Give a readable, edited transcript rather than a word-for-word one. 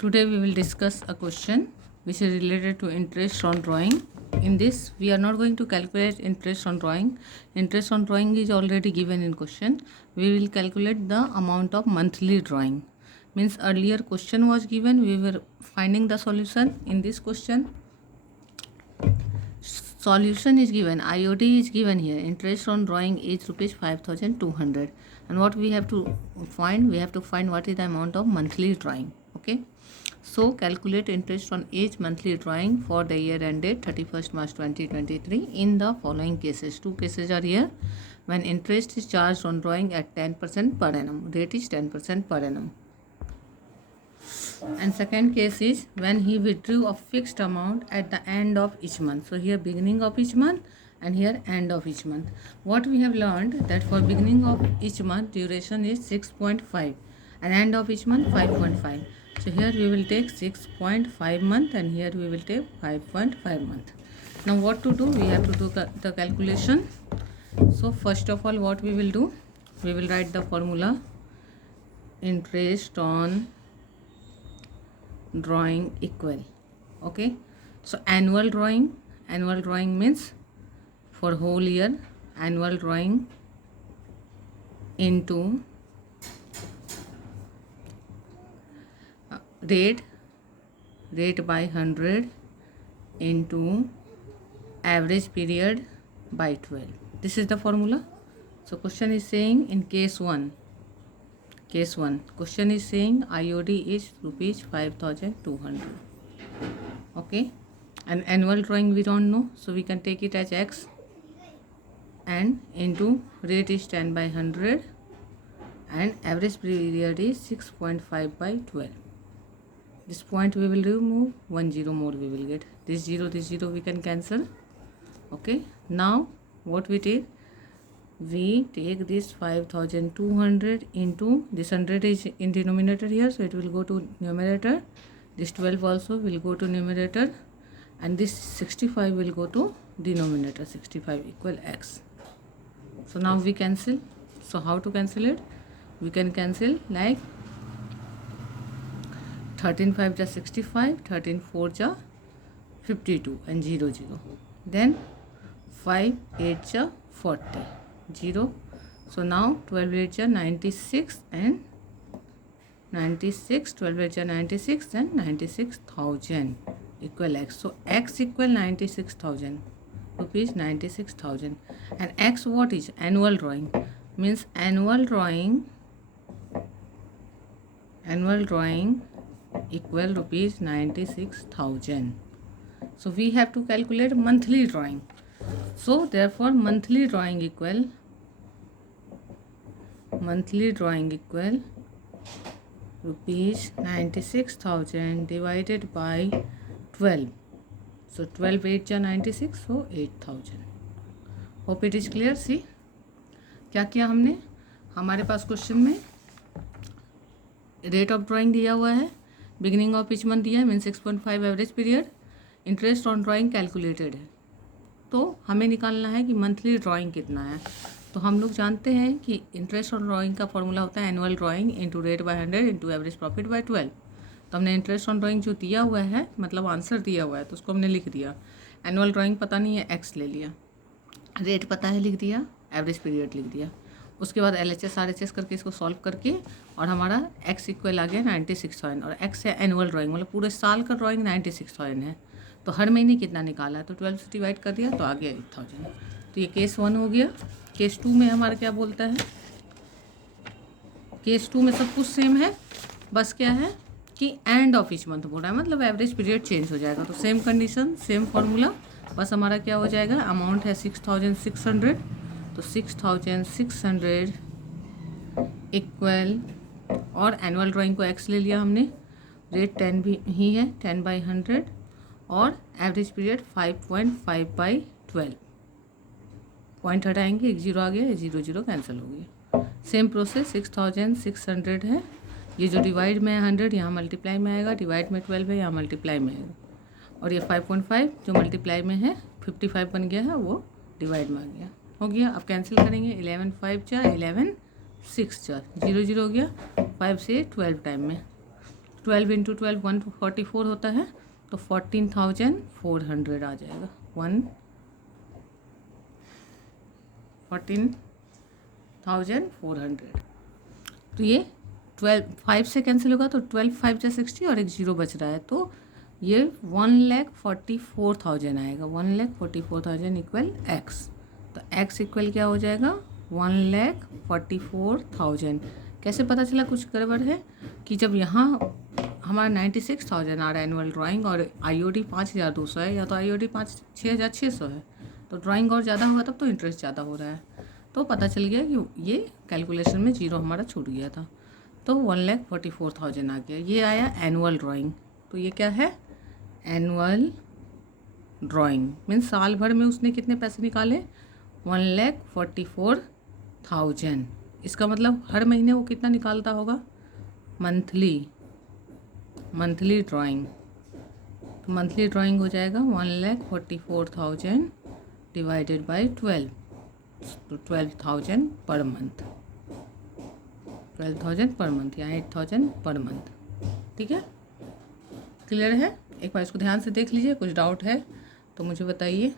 Today we will discuss a question which is related to interest on drawing. In this, we are not going to calculate interest on drawing. Interest on drawing is already given in question. We will calculate the amount of monthly drawing. Means earlier question was given, we were finding the solution. In this question, solution is given, IOD is given here. Interest on drawing is rupees 5,200. And what we have to find? We have to find what is the amount of monthly drawing. Okay. So calculate interest on each monthly drawing for the year ended 31st March 2023 in the following cases. Two cases are here. When interest is charged on drawing at 10% per annum, rate is 10% per annum. And second case is when he withdrew a fixed amount at the end of each month. So here beginning of each month and here end of each month. What we have learned that for beginning of each month duration is 6.5 and end of each month 5.5. So here we will take 6.5 month and here we will take 5.5 month. Now what to do? We have to do the calculation. So first of all what we will do? We will write the formula interest on drawing equal. Okay. So annual drawing means for whole year, annual drawing into rate by 100 into average period by 12. This is the formula. So question is saying in case 1 question is saying IOD is rupees 5,200. Okay, and annual drawing we don't know, so we can take it as X and into rate is 10 by 100 and average period is 6.5 by 12. This point we will remove, 1 0 more we will get. This 0 we can cancel. Okay, now what we take? We take this 5,200 into this 100 is in denominator here, so it will go to numerator. This 12 also will go to numerator and this 65 will go to denominator. 65 equal X. So now we cancel. So how to cancel it? We can cancel like 13 5 ja 65, 13 4 ja 52 and 0 0. Then 5 8 ja 40. 0. So now 12 8 ja 96 and 96, 12 8 ja 96 and 96,000 equal X. So X equal 96,000 rupees, 96,000. And X what is? Annual drawing. Means annual drawing equal rupees 96,000. So we have to calculate monthly drawing. So therefore monthly drawing equal rupees 96,000 divided by 12. So 12 8 ja 96, so 8,000. Hope it is clear. See क्या किया हमने? हमारे पास question में rate of drawing दिया हुआ है, beginning of each month दिया है, mean 6.5 average period, interest on drawing calculated है. तो हमें निकालना है कि मंथली ड्राइंग कितना है. तो हम लोग जानते हैं कि इंटरेस्ट ऑन ड्राइंग का फॉर्मूला होता है annual drawing into rate by 100 into average profit by 12. तो हमने इंटरेस्ट ऑन ड्राइंग जो दिया हुआ है, मतलब आंसर दिया हुआ है, तो उसको हमने लिख दिया. एनुअल ड्राइंग पता नहीं है, एक्स ले लिया. रेट पता है, लिख दिया. एवरेज पीरियड लिख दिया. उसके बाद LHS RHS करके इसको सॉल्व करके और हमारा एक्स इक्वल आ गया 96,000 और एक्स है एनुअल ड्राइंग, मतलब पूरे साल का ड्राइंग 96,000 है. तो हर महीने कितना निकाला है, तो 12 से डिवाइड कर दिया तो आ गया 8,000. तो ये केस 1 हो गया. केस 2 में हमारा क्या बोलता है? केस 2 में सब कुछ सेम है, बस क्या है कि एंड ऑफ इच मंथ बोल रहा है, मतलब एवरेज पीरियड चेंज हो जाएगा. तो सेम कंडीशन, सेम फॉर्मूला, बस हमारा क्या हो जाएगा? अमाउंट है 6,600, तो 6,600 इक्वल और एनुअल ड्राइंग को एक्स ले लिया हमने, रेट 10 भी ही है, 10 by 100 और एवरेज पीरियड 5.5 by 12. पॉइंट हटाएंगे, एक 0 आ गया, 0 0 कैंसिल हो गया. सेम प्रोसेस 6,600 है. ये जो डिवाइड में है 100 यहाँ मल्टीप्लाई में आएगा, डिवाइड में 12 है यहाँ मल्टीप्लाई में आएगा. और ये 5.5 जो मल्टीप्लाई में है 55 बन गया है, वो डिवाइड में आ गया. हो गया. अब कैंसिल करेंगे. 11 5 11 6 0 0 हो गया. 5 से 12 टाइम में 12 इंटू 12 144 होता है, तो 14,400 आ जाएगा। 14,400। तो ये 5 से कैंसिल होगा, तो 12 5 जा 60 और एक 0 बच रहा है, तो ये 1,44,000 आएगा। 1,44,000 इक्वल एक्स। तो एक्स इक्वल क्या हो जाएगा, 1,44,000। कैसे पता चला कुछ गड़बड़ है कि जब यहाँ हमारा 96,000 आ रहा है एनुअल ड्राइंग और IOD 5,200 है, या तो IOD 6,600 है, तो ड्राइंग और ज़्यादा हुआ तब तो इंटरेस्ट ज़्यादा हो रहा है। तो पता चल गया कि ये कैलकुलेशन में 0 हमारा छूट गया था, तो 1,44,000 आ गया। ये आया एनुअल ड्राइंग। तो ये क्या है, एनुअल ड्राइंग मीन्स साल भर में उसने कितने पैसे निकाले, 1,44,000। इसका मतलब हर महीने वो कितना निकालता होगा, मंथली ड्राइंग। तो मंथली ड्राइंग हो जाएगा 1,44,000 डिवाइडेड बाई 12, तो 12,000 पर मंथ। 12,000 पर मंथ या 8,000 पर मंथ। ठीक है, क्लियर है। एक बार इसको ध्यान से देख लीजिए, कुछ डाउट है तो मुझे बताइए।